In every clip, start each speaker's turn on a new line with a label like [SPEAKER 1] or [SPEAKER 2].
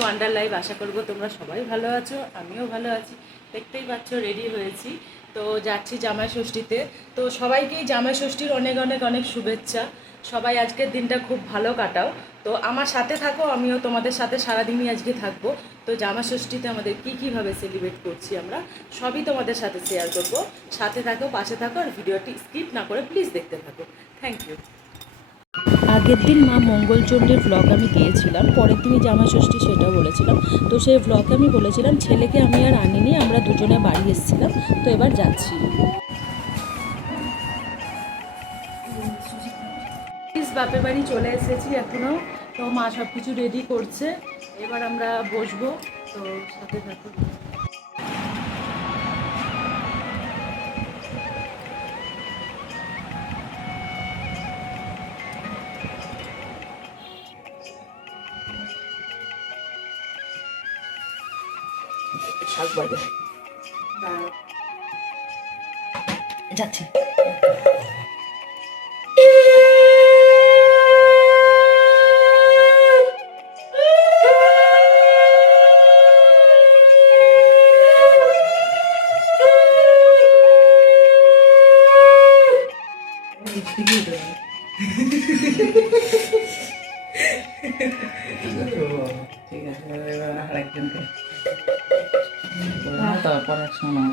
[SPEAKER 1] Wonder life আশা করব তোমরা সবাই ভালো আছো, আমিও ভালো আছি। দেখতেই পাচ্ছ রেডি হয়েছি। তো যাচ্ছি জামাই ষষ্ঠীতে তো সবাইকেই জামাই ষষ্ঠীর অনেক অনেক অনেক শুভেচ্ছা। সবাই আজকের দিনটা খুব ভালো কাটাও। তো আমার সাথে থাকো, আমিও তোমাদের সাথে সারাদিনই আজকে থাকব। তো জামা ষষ্ঠীতে আমাদের কী, কীভাবে সেলিব্রেট করছি আমরা, সবই তোমাদের সাথে শেয়ার করব। সাথে থাকো, পাশে থাকো, আর ভিডিওটি স্কিপ না করে প্লিজ দেখতে থাকো। থ্যাংক ইউ আগের দিন মা মঙ্গলচণ্ডীর ভ্লগ আমি দিয়েছিলাম, পরের দিনই জামা ষষ্ঠী সেটাও বলেছিলাম। তো সেই ভ্লগে আমি বলেছিলাম, ছেলেকে আমি আর আনিনি, আমরা দুজনে বাড়ি এসেছিলাম, তো এবার যাচ্ছি। বাপের বাড়ি চলে এসেছি এখনও তো মা সব কিছু রেডি করছে, এবার আমরা বসবো, তো সাথে থাকো শাক যাচ্ছি।
[SPEAKER 2] ঠিক আছে আরেকজনকে তারপরে শোনা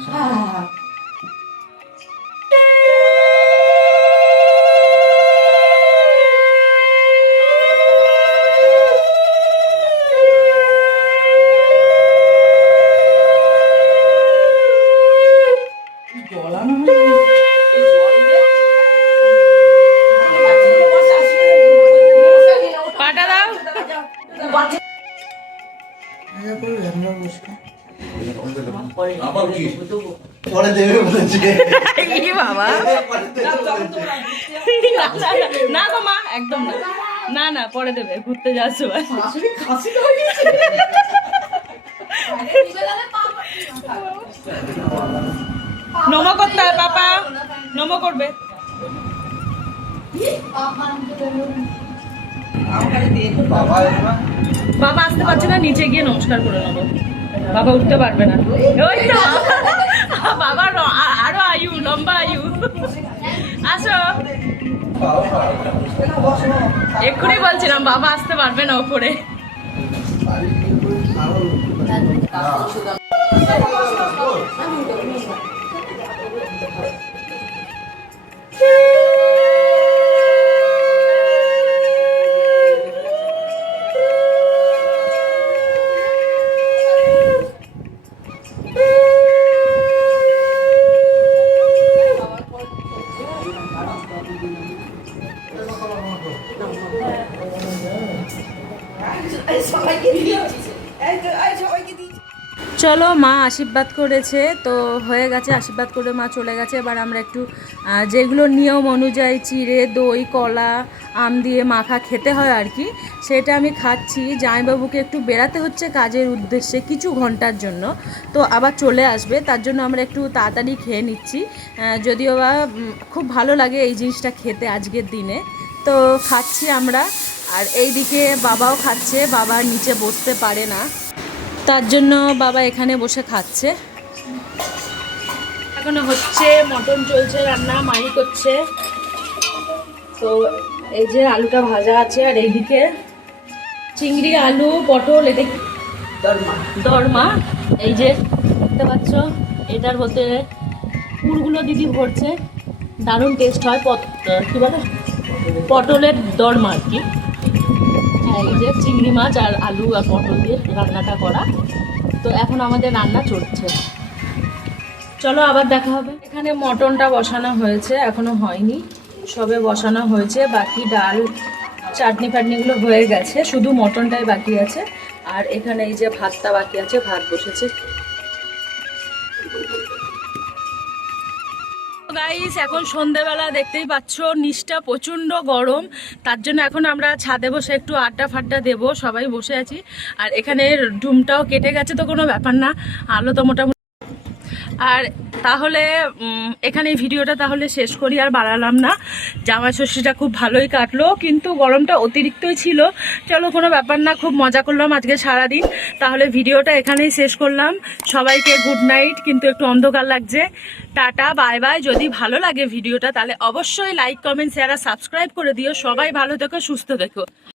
[SPEAKER 2] জলানো
[SPEAKER 1] পাটা দাও বাবা না, না, পরে দেবে ঘুরতে করতে পাপা করবে
[SPEAKER 3] বাবা
[SPEAKER 1] আসতে পারছে না নিচে গিয়ে নমস্কার করে নেব। বাবা উঠতে পারবে না। ওই তো, বাবা আরও আয়ু, লম্বা আয়ু। আসো। এক্ষুনি বলছিলাম, বাবা আসতে পারবে না ওপরে। চলো মা আশীর্বাদ করেছে, তো হয়ে গেছে, আশীর্বাদ করে মা চলে গেছে। এবার আমরা একটু যেগুলো নিয়ম অনুযায়ী চিড়ে, দই, কলা, আম দিয়ে মাখা খেতে হয় আর কি, সেটা আমি খাচ্ছি। জামাইবাবুকে একটু বেড়াতে হচ্ছে কাজের উদ্দেশ্যে কিছু ঘণ্টার জন্য, তো আবার চলে আসবে, তার জন্য আমরা একটু তাড়াতাড়ি খেয়ে নিচ্ছি। যদিও বা খুব ভালো লাগে এই জিনিসটা খেতে আজকের দিনে। তো খাচ্ছি আমরা। আর এইদিকে বাবাও খাচ্ছে, বাবা নিচে বসতে পারে না। তার জন্য বাবা এখানে বসে খাচ্ছে। এখনও হচ্ছে, মটন চলছে, রান্না মাই করছে। তো এই যে আলুটা ভাজা আছে, আর এইদিকে চিংড়ি, আলু, পটল, এটা দরমা। দরমা। এই যে দেখতে পাচ্ছ, এটার হতে পুরগুলো দিদি ভরছে। দারুণ টেস্ট হয় কী বলে? পটলের দরমা আর কি হ্যাঁ, এই যে চিংড়ি মাছ আর আলু আর পটল দিয়ে রান্নাটা করা। তো এখন আমাদের রান্না চলছে। চলো আবার দেখা হবে। এখানে মটনটা বসানো হয়েছে এখনও হয়নি। সবে বসানো হয়েছে বাকি ডাল চাটনি ফাটনিগুলো হয়ে গেছে শুধু মটনটাই বাকি আছে। আর এখানে এই যে ভাতটা বাকি আছে ভাত বসেছে। গাইস এখন সন্ধেবেলা দেখতেই পাচ্ছ, নিচটা প্রচণ্ড গরম। তার জন্য এখন আমরা ছাদে বসে একটু আড্ডা ফাড্ডা দেবো, সবাই বসে আছি। আর এখানে ডুমটাও কেটে গেছে, তো কোনো ব্যাপার না। আলো তো মোটামুটি তাহলে এখানে ভিডিওটা তাহলে শেষ করি, আর বাড়ালাম না। জামাই ষষ্ঠীটা খুব ভালোই কাটলো, কিন্তু গরমটা অতিরিক্তই ছিল। চলো, কোনো ব্যাপার না, খুব মজা করলাম আজকে সারাদিন। তাহলে ভিডিওটা এখানেই শেষ করলাম। সবাইকে গুড নাইট কিন্তু একটু অন্ধকার লাগছে। টাটা বাই বাই যদি ভালো লাগে ভিডিওটা, তাহলে অবশ্যই লাইক কমেন্ট শেয়ার আর সাবস্ক্রাইব করে দিও। সবাই ভালো থেকো, সুস্থ থেকো।